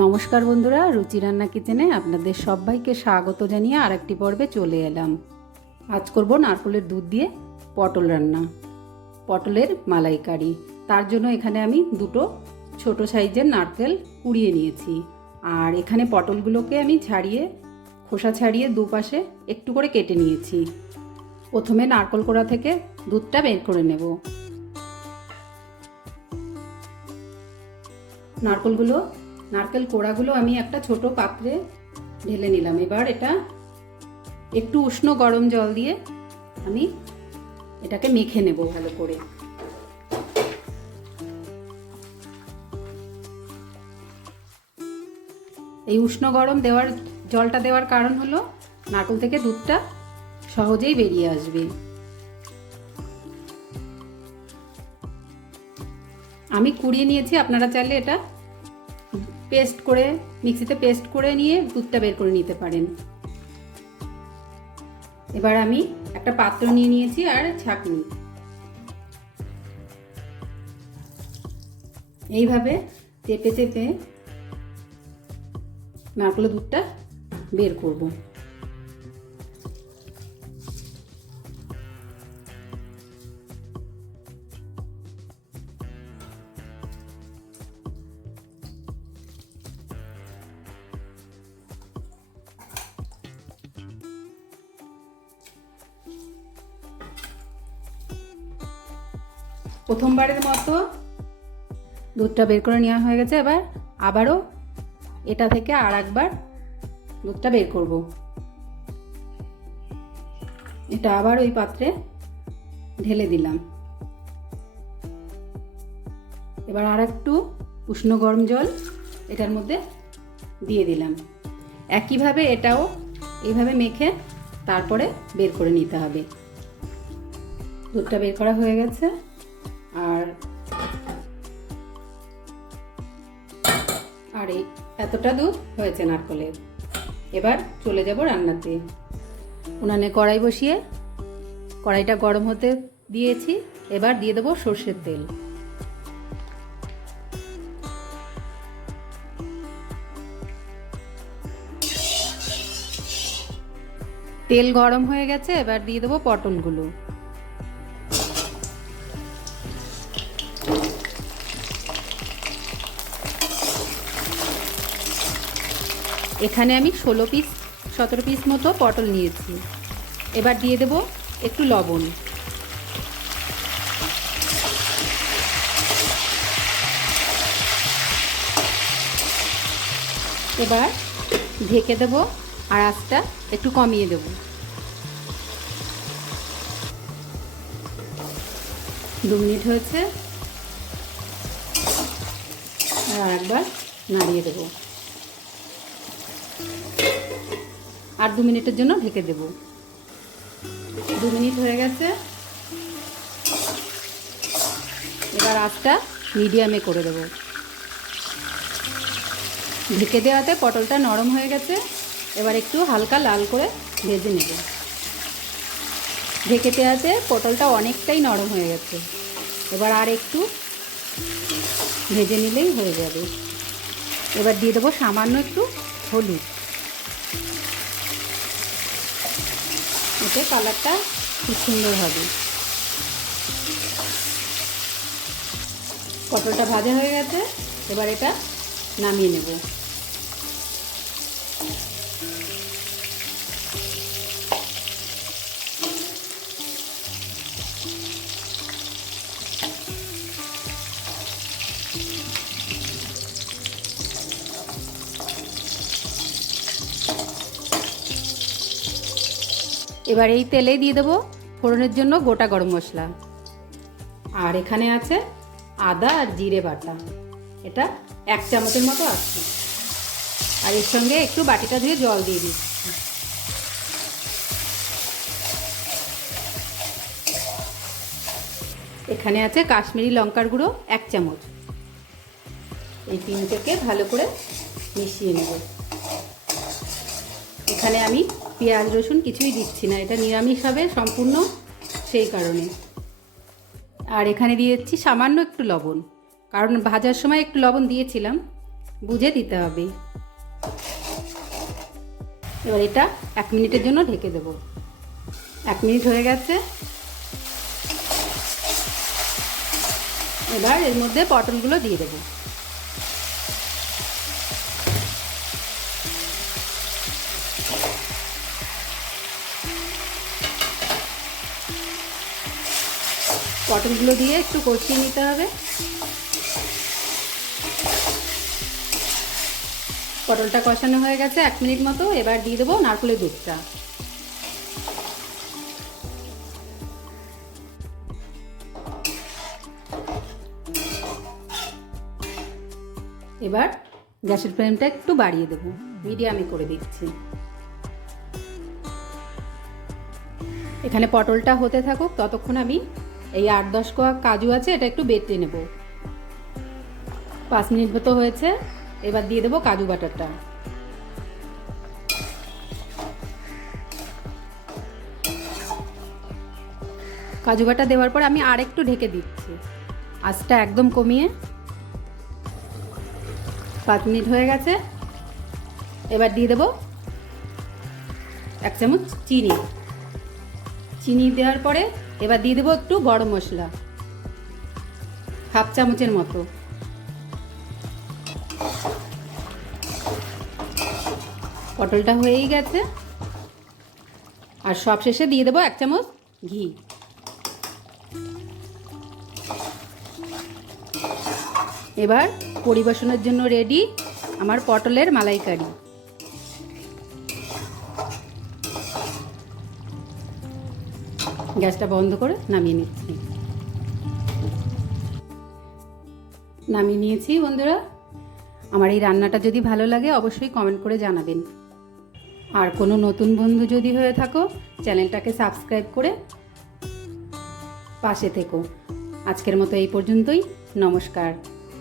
নমস্কার বন্ধুরা, রুচি রান্না কিচেনে আপনাদের সবাইকে স্বাগত জানিয়ে আর একটি পর্বে চলে এলাম। আজ করব নারকলের দুধ দিয়ে পটল রান্না, পটলের মালাইকারি। তার জন্য এখানে আমি দুটো ছোট সাইজের নারকেল কুড়িয়ে নিয়েছি। আর এখানে পটলগুলোকে আমি ছাড়িয়ে, খোসা ছাড়িয়ে দুপাশে একটু করে কেটে নিয়েছি। প্রথমে নারকল কোড়া থেকে দুধটা বের করে নেব। নারকলগুলো নারকেল কোড়াগুলো আমি একটা ছোট পাত্রে ঢেলে নিলাম। এবার এটা একটু উষ্ণ গরম জল দিয়ে আমি এটাকে মেখে নেব ভালো করে। এই উষ্ণ গরম দেওয়ার, জলটা দেওয়ার কারণ হলো নারকেল থেকে দুধটা সহজেই বেরিয়ে আসবে। আমি কুড়িয়ে নিয়েছি, আপনারা চাইলে এটা পেস্ট করে, মিক্সিতে পেস্ট করে নিয়ে দুধটা বের করে নিতে পারেন। এবার আমি একটা পাত্র নিয়ে নিয়েছি আর ছাঁকনি। এইভাবে চেপে চেপে নারকলের দুধটা বের করব। প্রথমবারের মতো দুধটা বের করে নেওয়া হয়ে গেছে, এবার আবারও এটা থেকে আর একবার দুধটা বের করব। এটা আবার ওই পাত্রে ঢেলে দিলাম। এবার আর একটু উষ্ণ গরম জল এটার মধ্যে দিয়ে দিলাম। একইভাবে এটাও এইভাবে মেখে তারপরে বের করে নিতে হবে। দুধটা বের করা হয়ে গেছে। আর আর এই এতটা দুধ হয়েছে নারকলের এবার চলে যাব রান্নাতে। উনানে কড়াই বসিয়ে কড়াইটা গরম হতে দিয়েছি, এবার দিয়ে দেবো সর্ষের তেল। তেল গরম হয়ে গেছে, এবার দিয়ে দেবো পটলগুলো। এখানে আমি ষোলো পিস সতেরো পিস মতো পটল নিয়েছি। এবার দিয়ে দেব একটু লবণ। এবার ঢেকে দেব আর আঁচটা একটু কমিয়ে দেব। দু মিনিট হয়েছে। আর একবার নাড়িয়ে দেবো। আর দু মিনিটের জন্য ঢেকে দেব। দু মিনিট হয়ে গেছে। এবার আঁচটা মিডিয়ামে করে দেব। ঢেকে দেওয়াতে পটলটা নরম হয়ে গেছে। এবার একটু হালকা লাল করে ভেজে নেব। ঢেকে দেওয়াতে পটলটা অনেকটাই নরম হয়ে গেছে। এবার আর একটু ভেজে নিলেই হয়ে যাবে। এবার দিয়ে দেবো সামান্য একটু হলুদ। এতে কালারটা খুব সুন্দর হবে। পটলটা ভাজা হয়ে গেছে এবার এটা নামিয়ে নেব। এবার এই তেলেই দিয়ে দেবো ফোড়নের জন্য গোটা গরম মশলা। আর এখানে আছে আদা আর জিরে বাটা। এটা এক চামচের মতো আছে। আর এর সঙ্গে একটু বাটিটা ধুয়ে জল দিয়ে দিচ্ছি। এখানে আছে কাশ্মীরি লঙ্কার গুঁড়ো এক চামচ। এই তিনটেকে ভালো করে মিশিয়ে নেব। এখানে আমি পেঁয়াজ, রসুন কিছুই দিচ্ছি না। এটা নিরামিষ হবে সম্পূর্ণ সেই কারণে। আর এখানে দিয়ে দিচ্ছি সামান্য একটু লবণ। কারণ ভাজার সময় একটু লবণ দিয়েছিলাম, বুঝে দিতে হবে। এবার এটা এক মিনিটের জন্য ঢেকে দেব। এক মিনিট হয়ে গেছে। এবার এর মধ্যে পটলগুলো দিয়ে দেবো। পটলগুলো দিয়ে একটু কষিয়ে নিতে হবে। পটলটা কষানো হয়ে গেছে এক মিনিট মতো, এবার দিয়ে দেবো নারকেলের দুধটা। এবার গ্যাসের ফ্লেমটা একটু বাড়িয়ে দেবো, মিডিয়ামে করে দিচ্ছি। এখানে পটলটা হতে থাকুক, ততক্ষণ আমি এই আট দশ কোয়া কাজু আছে, এটা একটু বেটে নেব। পাঁচ মিনিট মতো হয়েছে, এবার দিয়ে দেবো কাজু বাটারটা। কাজু বাটা দেওয়ার পর আমি আর একটু ঢেকে দিচ্ছি। আঁচটা একদম কমিয়ে। পাঁচ মিনিট হয়ে গেছে। এবার দিয়ে দেবো এক চামচ চিনি। চিনি দেওয়ার পরে এবার দিয়ে দেবো একটু গরম মশলা। হাফ চামচের মতো। পটলটা হয়েই গেছে। আর সব শেষে দিয়ে দেবো এক চামচ ঘি। এবার পরিবেশনের জন্য রেডি আমার পটলের মালাইকারি। গ্যাসটা বন্ধ করে নামিয়ে নিচ্ছি। নামিয়ে নিয়েছি বন্ধুরা। আমার এই রান্নাটা যদি ভালো লাগে অবশ্যই কমেন্ট করে জানাবেন। আর কোনো নতুন বন্ধু যদি হয়ে থাকো, চ্যানেলটাকে সাবস্ক্রাইব করে পাশে থেকো। আজকের মতো এই পর্যন্তই। নমস্কার।